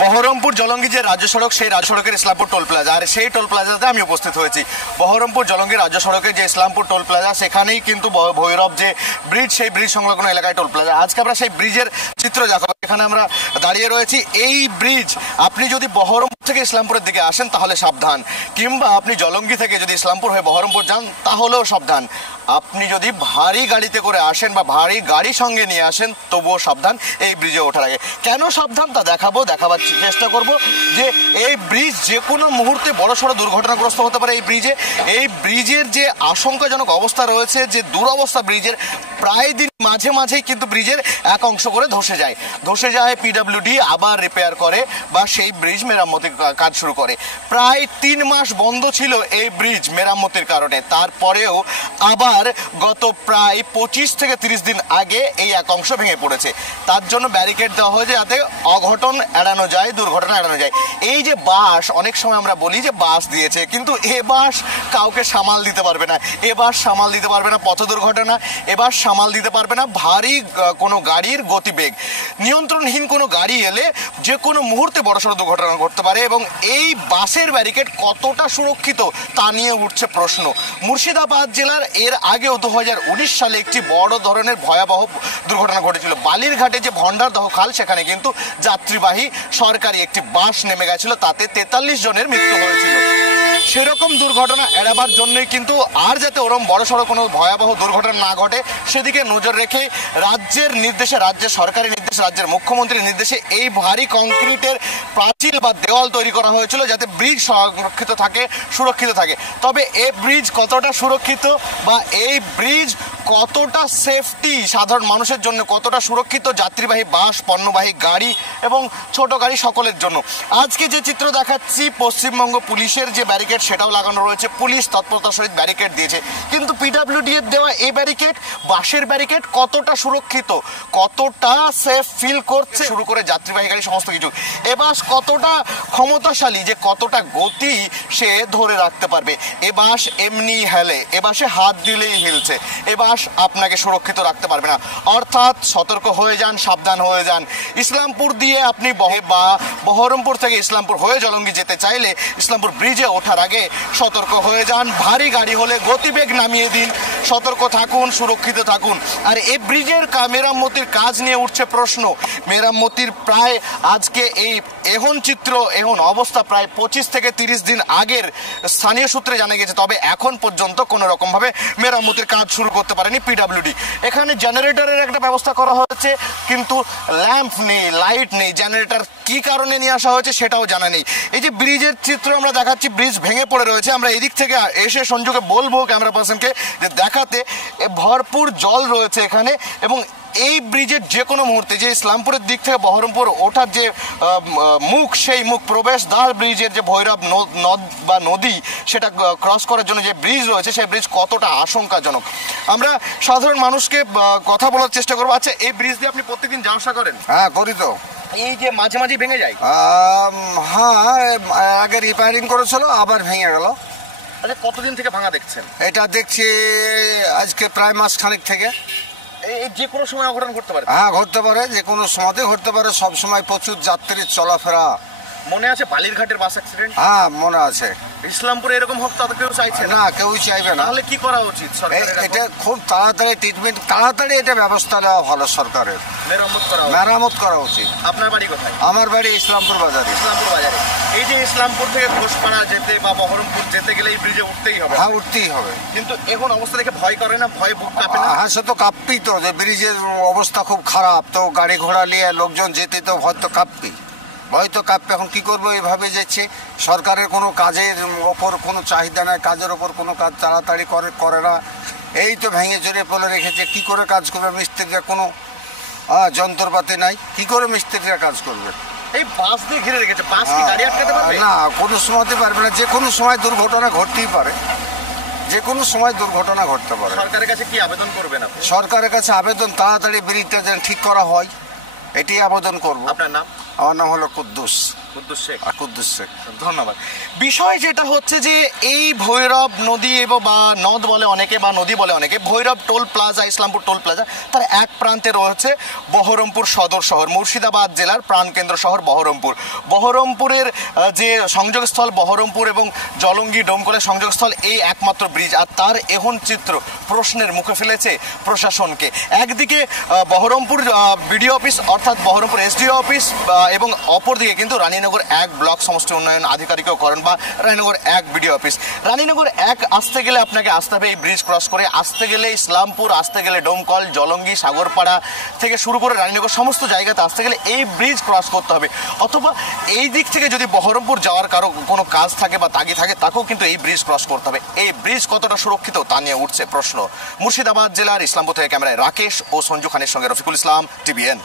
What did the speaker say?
বহরমপুর জলঙ্গি যে রাজ্য সড়ক, সেই রাজ্য সড়কের ইসলামপুর টোল প্লাজা, আর সেই টোল প্লাজাতে আমি উপস্থিত হয়েছি। বহরমপুর জলঙ্গি রাজ্য সড়কের যে ইসলামপুর টোল প্লাজা, সেখানেই কিন্তু ভৈরব যে ব্রিজ, সেই ব্রিজ সংলগ্ন এলাকায় টোল প্লাজা। আজকে আমরা সেই ব্রিজের চিত্র দেখাবো। এখানে আমরা দাঁড়িয়ে রয়েছি। এই ব্রিজ আপনি যদি বহরমপুর থেকে ইসলামপুরের দিকে আসেন তাহলে সাবধান, কিংবা আপনি জলঙ্গি থেকে যদি ইসলামপুর হয়ে বহরমপুর যান তাহলেও সাবধান। আপনি যদি ভারী গাড়িতে করে আসেন বা ভারী গাড়ি সঙ্গে নিয়ে আসেন তবুও সাবধান এই ব্রিজে ওঠার আগে। কেন সাবধান তা দেখাবার চেষ্টা করব যে এই ব্রিজ যে কোনো মুহূর্তে বড়সড় দুর্ঘটনাগ্রস্ত হতে পারে। এই ব্রিজের যে আশঙ্কাজনক অবস্থা রয়েছে, যে দুরবস্থা ব্রিজের, প্রায় দিন মাঝেই কিন্তু ব্রিজের এক অংশ করে ধসে যায়। পিডব্লিউডি আবার রিপেয়ার করে বা সেই ব্রিজ মেরামতির কাজ শুরু করে। প্রায় 3 মাস বন্ধ ছিল এই ব্রিজ মেরামতির কারণে। তারপরেও আবার গত প্রায় 25 থেকে 30 দিন আগে এই এক অংশ ভেঙে পড়েছে। তার জন্য ব্যারিকেড দেওয়া হয়েছে যাতে অঘটন এড়ানো যায়, দুর্ঘটনা এড়ানো যায়। এই যে বাস, অনেক সময় আমরা বলি যে বাস দিয়েছে, কিন্তু এ বাস কাউকে সামাল দিতে পারবে না। এ বাস সামাল দিতে পারবে না পথ দুর্ঘটনা, এ বাস সামাল দিতে পারবে না ভারী কোনো গাড়ির গতিবেগ। নিয়ন্ত্রণহীন কোনো গাড়ি এলে যে কোনো মুহূর্তে বড়সড় দুর্ঘটনা ঘটতে পারে। এবং এই বাসের ব্যারিকেড কতটা সুরক্ষিত তা নিয়ে উঠছে প্রশ্ন। মুর্শিদাবাদ জেলার এর আগেও 2019 সালে একটি বড় ধরনের ভয়াবহ দুর্ঘটনা ঘটেছিল। বালিরঘাটে যে ভণ্ডারদহ খাল, সেখানে কিন্তু যাত্রীবাহী সরকারি একটি বাস নেমে গেছিল, তাতে 43 জনের মৃত্যু হয়েছিল। সেরকম দুর্ঘটনা এড়াবার জন্যই কিন্তু আর যাতে ওরম বড়সড় কোনো ভয়াবহ দুর্ঘটনা না ঘটে সেদিকে নজর রেখে রাজ্যের নির্দেশে, রাজ্যের সরকারি নির্দেশ, রাজ্যের মুখ্যমন্ত্রীর নির্দেশে এই ভারী কংক্রিটের প্রাচীর বা দেওয়াল তৈরি করা হয়েছিল যাতে ব্রিজ সুরক্ষিত থাকে। তবে এই ব্রিজ কতটা সুরক্ষিত বা এই ব্রিজ কতটা সেফটি সাধারণ মানুষের জন্য, কতটা সুরক্ষিত যাত্রীবাহী বাস, পণ্যবাহী গাড়ি এবং ছোট গাড়ি সকলের জন্য, আজকে যে চিত্র দেখাচ্ছি পশ্চিমবঙ্গ পুলিশের যে ব্যারিকেড সেটাও লাগানো রয়েছে। পুলিশ তৎপরতার সহিত ব্যারিকেড দিয়েছে, কিন্তু পিডব্লিউডি এর দেওয়া এই ব্যারিকেড, বাসের ব্যারিকেড কতটা সুরক্ষিত, কতটা সেফ ফিল করছে, শুরু করে যাত্রীবাহী গাড়ি সমস্ত কিছু। এ বাস কতটা ক্ষমতাশালী যে কতটা গতি সে ধরে রাখতে পারবে। এ বাস এমনি হেলে, এ বাসে হাত দিলেই হিলছে, এ বাস আপনাকে সুরক্ষিত রাখতে পারবে না। অর্থাৎ সতর্ক হয়ে যান, সাবধান হয়ে যান। ইসলামপুর দিয়ে আপনি বা বহরমপুর থেকে ইসলামপুর হয়ে জলঙ্গি যেতে চাইলে ইসলামপুর ব্রিজে ওঠার আগে সতর্ক হয়ে যান। ভারী গাড়ি হলে গতিবেগ নামিয়ে দিন, সতর্ক থাকুন, সুরক্ষিত থাকুন। আর এই ব্রিজের মেরামতির কাজ নিয়ে উঠছে প্রশ্ন। মেরামতির প্রায় আজকে এখন অবস্থা প্রায় 25 থেকে 30 দিন আগের স্থানীয় সূত্রে জানা গেছে। তবে এখন পর্যন্ত কোনো রকমভাবে মেরামতির কাজ শুরু করতে পারেনি পিডব্লিউডি। এখানে জেনারেটরের একটা ব্যবস্থা করা হয়েছে, কিন্তু ল্যাম্প নেই, লাইট নেই। জেনারেটর কি কারণে নিয়ে আসা হয়েছে সেটাও জানা নেই। এই যে ব্রিজের চিত্র আমরা দেখাচ্ছি, ব্রিজ ভেঙে পড়ে রয়েছে। আমরা এদিক থেকে এসে সঞ্জুকে বলবো ক্যামেরা পার্সনকে যে দেখাতে, ভরপুর জল রয়েছে এখানে। এবং এই ব্রিজের যে কোনো মুহূর্তে, যে ইসলামপুরের দিক থেকে বহরমপুর ওঠার যে মুখ, সেই মুখ প্রবেশদ্বার ব্রিজের যে ভৈরব নদ বা নদী, সেটা ক্রস করার জন্য যে ব্রিজ রয়েছে, সেই ব্রিজ কতটা আশঙ্কাজনক। আমরা সাধারণ মানুষকে কথা বলার চেষ্টা করবো। আচ্ছা, এই ব্রিজ দিয়ে আপনি প্রত্যেকদিন যাওয়া আসা করেন? হ্যাঁ, করি তো। এই যে মাঝে ভেঙে যায়? হ্যাঁ, আগে রিপেয়ারিং করেছিল, আবার ভেঙে গেল। আচ্ছা, কতদিন থেকে ভাঙা দেখছেন? এটা দেখছি আজকে প্রায় মাস খানিক থেকে। যে কোনো সময় অঘটন ঘটতে পারে? হ্যাঁ, ঘটতে পারে, যে কোনো সময়তে ঘটতে পারে। সব সময় প্রচুর যাত্রীর চলাফেরা। মনে আছে বালিরঘাটের বাস অ্যাক্সিডেন্ট? হ্যাঁ, মনে আছে। ইসলামপুরে এরকম হোক তা কেউ চাইছে না, কেউই চাইবে না। তাহলে কি করা উচিত? এটা খুব তাড়াতাড়ি ট্রিটমেন্ট, তাড়াতাড়ি এটা ব্যবস্থা নেওয়া ভালো সরকারের। মেরামত করা উচিত। আপনার বাড়ি কোথায়? আমার বাড়ি ইসলামপুর বাজারে। ইসলামপুর বাজারে। এই যে ইসলামপুর থেকে ঘোষপাড়া যেতে বা বহরমপুর যেতে গেলে এই ব্রিজে উঠতেই হবে? হ্যাঁ, উঠতেই হবে। কিন্তু এখন অবস্থা দেখে ভয় করে না? ভয় বুক কাঁপে না? হ্যাঁ, সে তো কাঁপবি তো, যে ব্রিজের অবস্থা খুব খারাপ, তো গাড়ি ঘোড়া নিয়ে লোকজন যেতে তো ভয় তো কাঁপবি। এখন কি করবো, এইভাবে যাচ্ছে। সরকারের কোনো কাজের ওপর কোনো চাহিদা নাই, কাজের ওপর কোনো কাজ তাড়াতাড়ি করে না। এই তো ভেঙে চড়ে পড়ে রেখেছে, কি করে কাজ করবে মিস্ত্রিরা? কোনো যন্ত্রপাতি নাই, কি করে মিস্ত্রিরা কাজ করবে? এই বাস দিয়ে ঘিরে রেখেছে, বাস কি গাড়ি আটকাতে পারবে? না, কোনো সময়তে পারবে না। যে কোনো সময় দুর্ঘটনা ঘটতেই পারে, যে কোনো সময় দুর্ঘটনা ঘটতে পারে। সরকারের কাছে কি আবেদন করবেন আপনি? সরকারের কাছে আবেদন, তাড়াতাড়ি ব্রিজটা যেন ঠিক করা হয়, এটি আবেদন করবো। আপনার নাম? আমার নাম হলো কুদ্দুস। কুদ্দুস শেখ। ধন্যবাদ। বিষয় যেটা হচ্ছে যে এই ভৈরব নদী বা নদ বলে অনেকে বা নদী বলে অনেকে, Bhairab toll plaza, Islampur toll plaza, তার এক প্রান্তে রয়েছে বহরমপুর সদর শহর, মুর্শিদাবাদ জেলার প্রাণকেন্দ্র শহর বহরমপুর। বহরমপুরের যে সংযোগস্থল বহরমপুর এবং জলঙ্গি ডোমকলের সংযোগস্থল এই একমাত্র ব্রিজ, আর তার এখন চিত্র প্রশ্নের মুখে ফেলেছে প্রশাসনকে। একদিকে বহরমপুর বিডিও অফিস অর্থাৎ বহরমপুর এসডিও অফিস এবং অপরদিকে কিন্তু রানীনগর 1 ব্লক সমষ্টি উন্নয়ন আধিকারিককরণ বা রানীনগর 1 বিডিও অফিস। রানীনগর 1 আসতে গেলে আপনাকে আসতে হবে এই ব্রিজ ক্রস করে, আসতে গেলে ইসলামপুর, আসতে গেলে ডোমকল, জলঙ্গি, সাগরপাড়া থেকে শুরু করে রানীনগর সমস্ত জায়গাতে আসতে গেলে এই ব্রিজ ক্রস করতে হবে। অথবা এই দিক থেকে যদি বহরমপুর যাওয়ার কারো কোনো কাজ থাকে বা তাগি থাকে, তাকেও কিন্তু এই ব্রিজ ক্রস করতে হবে। এই ব্রিজ কতটা সুরক্ষিত তা নিয়ে উঠছে প্রশ্ন। মুর্শিদাবাদ জেলার ইসলামপুর থেকে ক্যামেরায় রাকেশ ও সঞ্জু খানের সঙ্গে রফিকুল ইসলাম, টিভিএন।